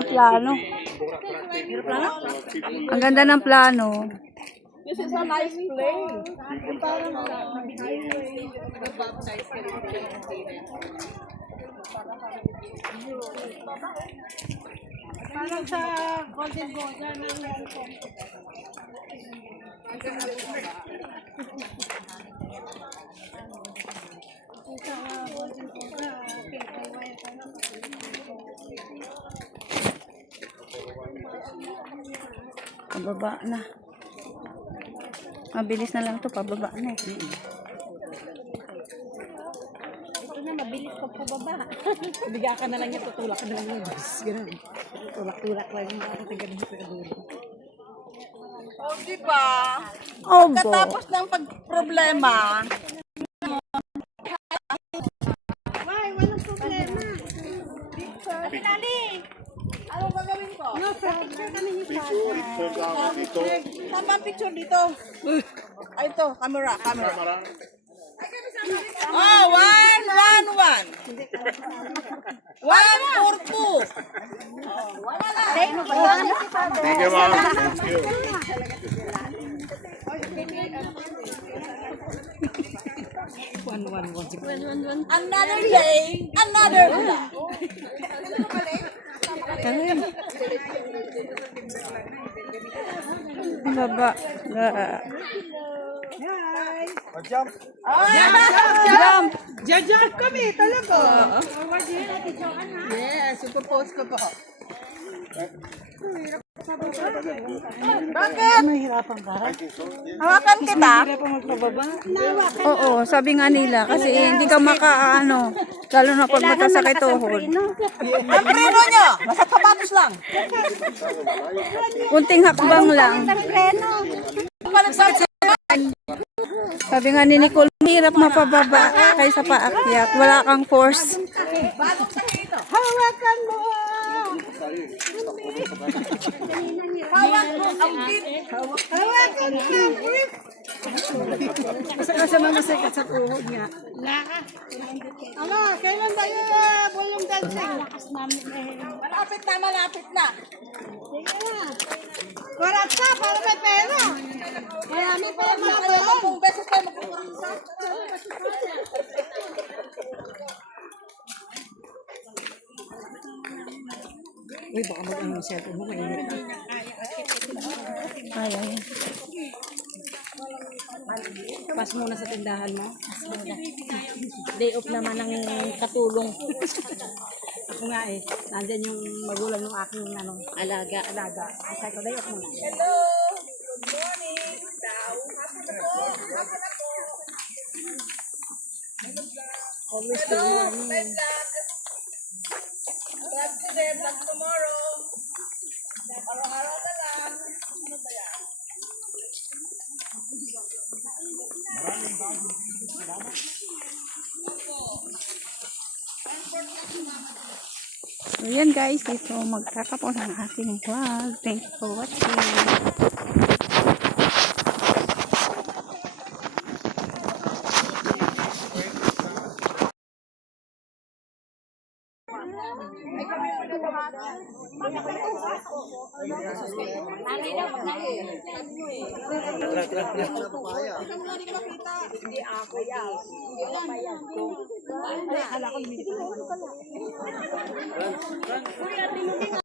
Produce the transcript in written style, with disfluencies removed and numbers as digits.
ng plano. Ang ganda ng plano. This is a nice place. Parang sa Golden Boga ng Pababa na. Mabilis na lang to, pababa na eh. ito na, mabilis pa pababa. Bigyan ka na lang niya, tutulak ka na lang yung bus. Ganun. Tulak-tulak lang yung mga ganun sa dulo. Oh, di ba? Obo. Katapos ng pagproblema. Walang problema. Pinali! Anong gagawin ko? No, picture kami ni Father. Tama picture dito. Ay, ito, camera. Oh, 1, 1, 1. 1, 4, 2. Thank you, ma'am. Another day, another vlog. Baba. Jump! Jump kami, talaga. Yes, ipopost ko po. Bakit? Mahirapan ka? Hawakan kita. Oo, sabi nga nila kasi hindi ka makaano, lalo na pag magkasakit tuhod. Ang preno nyo, nasa kabatos lang. Kunting hakbang lang. Sabi nga ni Nicole, hirap mapababa kaysa paakyat. Wala kang force. Hawakan mo! Hawakan mo ang grip! Hawakan mo ang grip! Kasi mamasakat sa tuhod nga. Ano, kailan ba yung volume dancing? Malapit na. Sige na. Kuratsa, para may pera. Marami pa yung mga pera. Kung beses tayo magkukuratsa. Uy, baka mag-ano yung cellphone mo, mainit. Ay. Pas muna sa tindahan mo. Day off naman ng katulong. Ako nga eh, nandyan yung magulang ng aking alaga. Kasi ko day off muna. Hello. Good morning. Always good morning. Vlog today, vlog tomorrow. Araw-araw na lang. Ano ba yan? So yan guys, dito magtatapos ang ating vlog. Thank you for watching. Hindi ako yan. Hindi ako bayad ko. Akala ko lumilipin. Kuya, tinulungan.